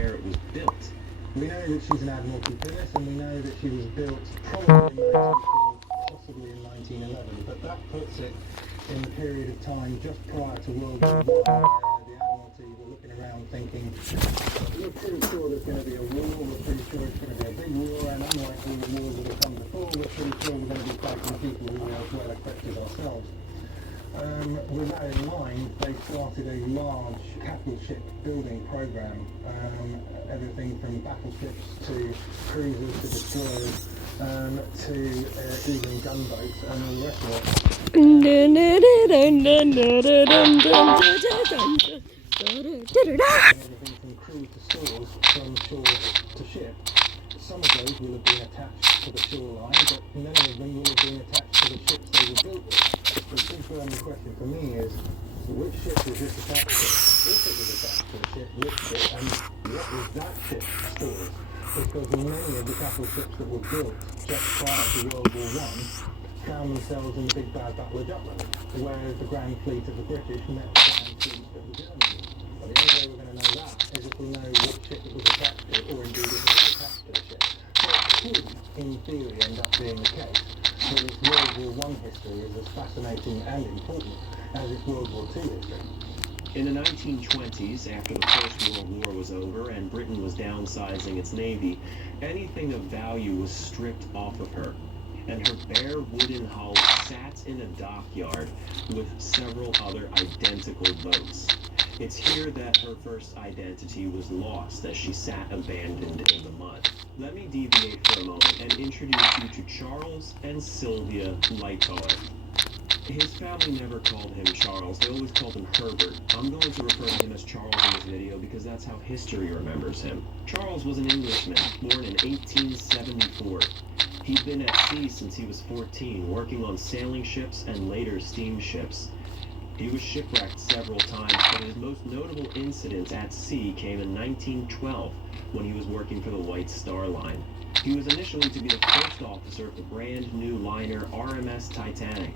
where it was built. We know that she's an Admiralty pinnace, and we know that she was built probably in 1912, possibly in 1911, but that puts it in the period of time just prior to World War I, where the Admiralty were looking around thinking, we're pretty sure there's going to be a war, we're pretty sure it's going to be a big war, and unlike all the wars that have come before, we're pretty sure we're going to be fighting people who are as well equipped as ourselves. With that in mind, they started a large capital ship building program, everything from battleships to cruisers to destroyers to even gunboats and all the rest of it. Everything from crew to stores, from shore to ship. Some of those will have been attached to the shoreline, but many of them will have been attached to the ships they were built with. The big burning question for me is, which ship was this attached to? If it was attached to a ship, which ship, and what was that ship's story? Because many of the capital ships that were built just prior to World War I found themselves in the big bad Battle of Jutland, whereas the Grand Fleet of the British met the Grand Fleet of the Germans. Well, the only way we're going to know that is if we know which ship it was attached to, or indeed if it was attached to a ship. So it could, in theory, end up being the case that its World War I history is as fascinating and important as its World War II history. In the 1920s, after the First World War was over and Britain was downsizing its navy, anything of value was stripped off of her, and her bare wooden hull sat in a dockyard with several other identical boats. It's here that her first identity was lost as she sat abandoned in the mud. Let me deviate for a moment and introduce you to Charles and Sylvia Lightoller. His family never called him Charles, they always called him Herbert. I'm going to refer to him as Charles in this video because that's how history remembers him. Charles was an Englishman, born in 1874. He'd been at sea since he was 14, working on sailing ships and later steamships. He was shipwrecked several times, but his most notable incident at sea came in 1912 when he was working for the White Star Line. He was initially to be the first officer of the brand new liner RMS Titanic.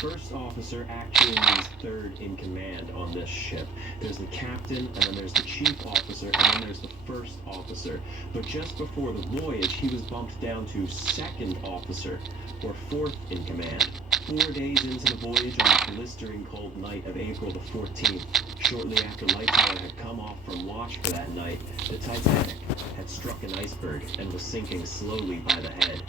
First officer actually means third in command on this ship. There's the captain, and then there's the chief officer, and then there's the first officer. But just before the voyage, he was bumped down to second officer, or fourth in command. 4 days into the voyage on the blistering cold night of April the 14th, shortly after Lightoller had come off from watch for that night, the Titanic had struck an iceberg and was sinking slowly by the head.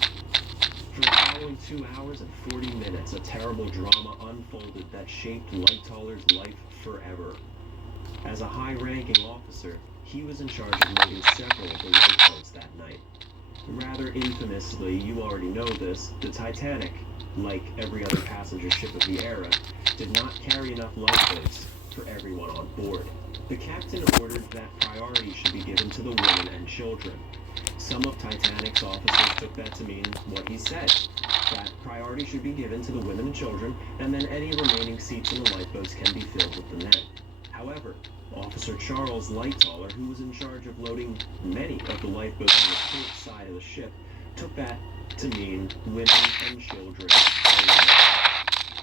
For the following 2 hours and 40 minutes, a terrible drama unfolded that shaped Lightoller's life forever. As a high-ranking officer, he was in charge of loading several of the lifeboats that night. Rather infamously, you already know this, the Titanic, like every other passenger ship of the era, did not carry enough lifeboats for everyone on board. The captain ordered that priority should be given to the women and children. Some of Titanic's officers took that to mean what he said, that priority should be given to the women and children, and then any remaining seats in the lifeboats can be filled with the men. However, Officer Charles Lightoller, who was in charge of loading many of the lifeboats on the port side of the ship, took that to mean women and children only.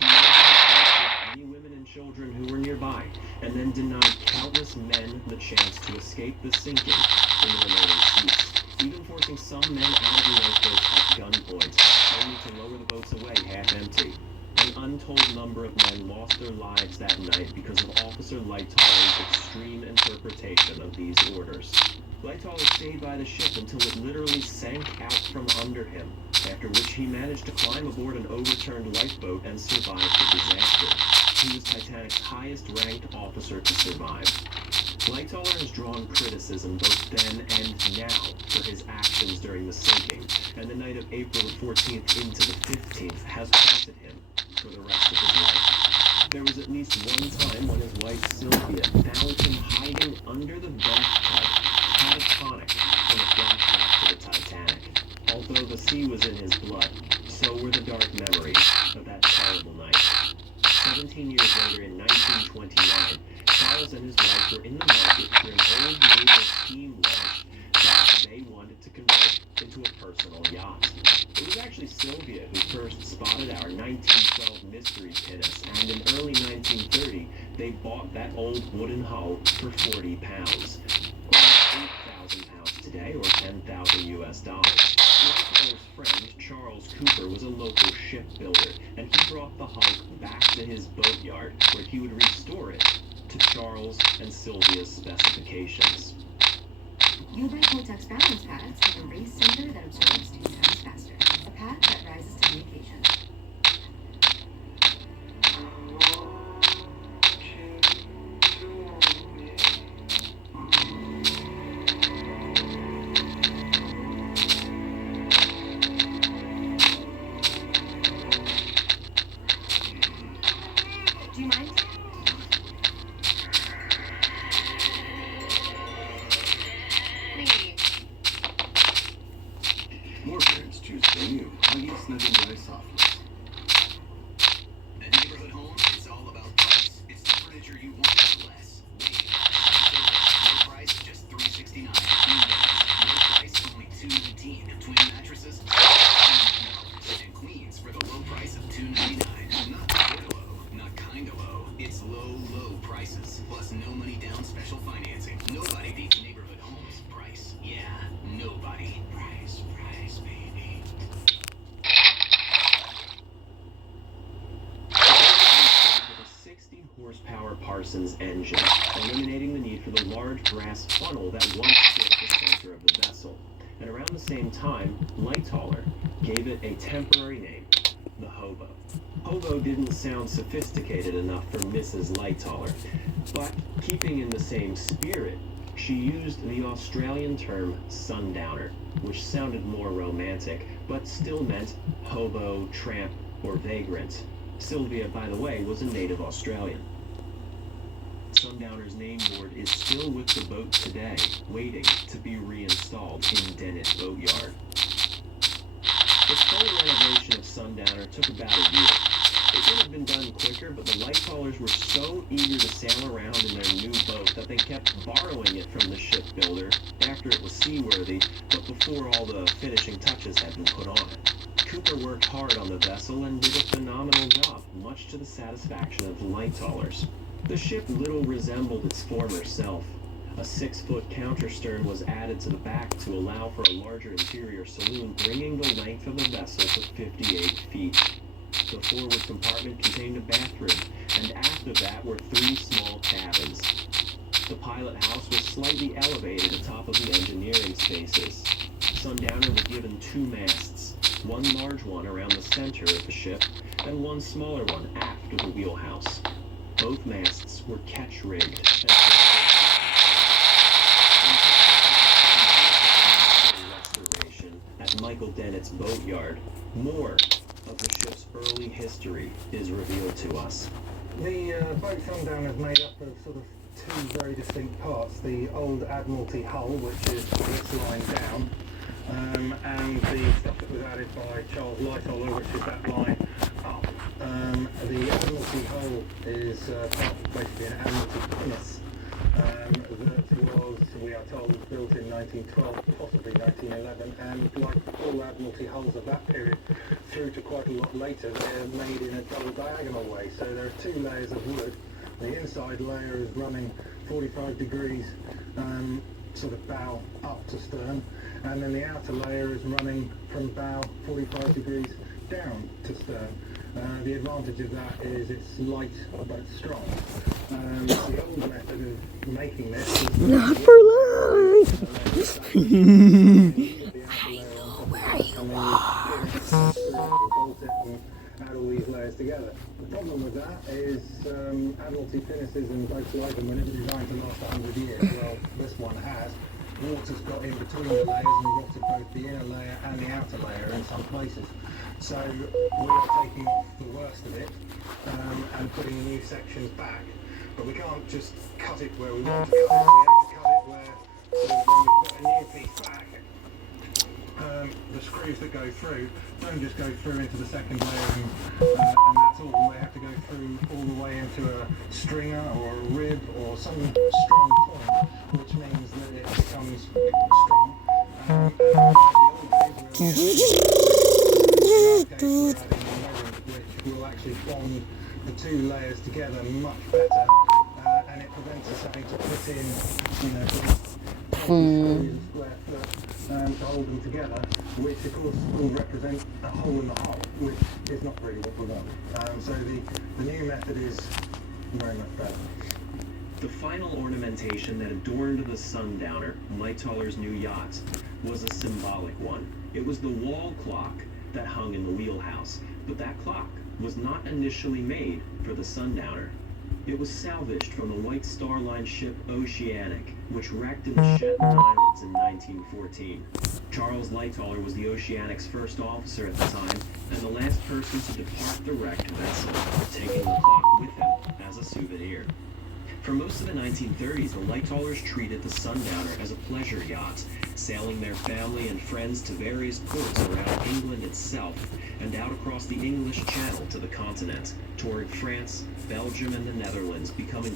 He loaded any women and children who were nearby, and then denied countless men the chance to escape the sinking in the remaining seats, even forcing some men out of the lifeboats at gunpoint, only to lower the boats away half-empty. An untold number of men lost their lives that night because of Officer Lightoller's extreme interpretation of these orders. Lightoller stayed by the ship until it literally sank out from under him, after which he managed to climb aboard an overturned lifeboat and survive the disaster. He was Titanic's highest-ranked officer to survive. Lightoller has drawn criticism both then and now for his actions during the sinking, and the night of April the 14th into the 15th has haunted him for the rest of his life. There was at least one time when his wife Sylvia found him hiding under the bathtub, catatonic in a flashback to the Titanic. Although the sea was in his blood, so were the dark memories of that terrible night. 17 years later, in 1929, Charles and his wife were in the market for an old naval steam launch that they wanted to convert into a personal yacht. It was actually Sylvia who first spotted our 1912 mystery pinnace, and in early 1930, they bought that old wooden hull for £40. today, or $10,000 US. Lightoll's friend, Charles Cooper, was a local shipbuilder, and he brought the Hulk back to his boatyard, where he would restore it to Charles and Sylvia's specifications. U-Bike Vortex balance pads have a race center that absorbs 2 times faster, a pad that rises to the occasion. Do you mind? More parents choose venue. Huggy, snug, and dry softness. At Neighborhood Homes, it's all about price. It's the furniture you want for less. No price, just $369. No price, only $219. Twin mattresses, and queens for the low price of $299. Not kinda low, not kinda low. It's low, low prices. Plus no money down special financing. Nobody beats Neighborhood Homes. Price. Yeah, nobody. Price, baby. With a 60 horsepower Parsons engine, eliminating the need for the large brass funnel that once stood at the center of the vessel. And around the same time, Lightoller gave it a temporary name, the Hobo. Hobo didn't sound sophisticated enough for Mrs. Lightoller, but keeping in the same spirit, she used the Australian term sundowner, which sounded more romantic, but still meant hobo, tramp, or vagrant. Sylvia, by the way, was a native Australian. Sundowner's name board is still with the boat today, waiting to be reinstalled in Dennis Boatyard. The full renovation of Sundowner took about a year. It would have been done quicker, but the Lightollers were so eager to sail around in their new boat that they kept borrowing it from the shipbuilder after it was seaworthy, but before all the finishing touches had been put on it. Cooper worked hard on the vessel and did a phenomenal job, much to the satisfaction of the Lightollers. The ship little resembled its former self. A 6-foot counterstern was added to the back to allow for a larger interior saloon, bringing the length of the vessel to 58 feet. The forward compartment contained a bathroom, and after that were 3 small cabins. The pilot house was slightly elevated atop of the engineering spaces. Sundowner was given 2 masts, one large one around the center of the ship, and one smaller one aft of the wheelhouse. Both masts were ketch-rigged. Restoration at Michael Dennett's boatyard. More of the ship's early history is revealed to us. The boat Sundowner is made up of sort of 2 very distinct parts. The old Admiralty hull, which is this line down, and the stuff that was added by Charles Lightoller, which is that line up. The Admiralty hull is basically an Admiralty pinnace that was, we are told, built in 1912, possibly 1911, and like all Admiralty hulls of that period, through to quite a lot later, they're made in a double diagonal way. So there are 2 layers of wood. The inside layer is running 45 degrees, sort of bow up to stern, and then the outer layer is running from bow 45 degrees down to stern. The advantage of that is it's light but strong. The old method of making this is Not for long. Where you are. Add all these layers together. The problem with that is Admiralty pinnaces and boats like them were never designed to last 100 years. Well, this one has. Water's got in between the layers and rotted both the inner layer and the outer layer in some places. So we are taking off the worst of it and putting new sections back. But we can't just cut it where we want to cut it. We have to cut it where, so that when we put a new piece back, the screws that go through don't just go through into the second layer and that's all. They have to go through all the way into a stringer or a rib or some strong point, which means that it becomes strong. And the old days we're adding which will actually bond the 2 layers together much better, and it prevents us having to put in, square foot to hold them together, which of course will represent a hole in the hull, which is not really what we want. So the new method is very much better. The final ornamentation that adorned the Sundowner, Lightollers' new yacht, was a symbolic one. It was the wall clock that hung in the wheelhouse, but that clock was not initially made for the Sundowner. It was salvaged from the White Star Line ship Oceanic, which wrecked in the Shetland Islands in 1914. Charles Lightoller was the Oceanic's first officer at the time, and the last person to depart the wrecked vessel, taking the clock with him as a souvenir. For most of the 1930s, the Lightollers treated the Sundowner as a pleasure yacht, sailing their family and friends to various ports around England itself and out across the English Channel to the continent, touring France, Belgium, and the Netherlands, becoming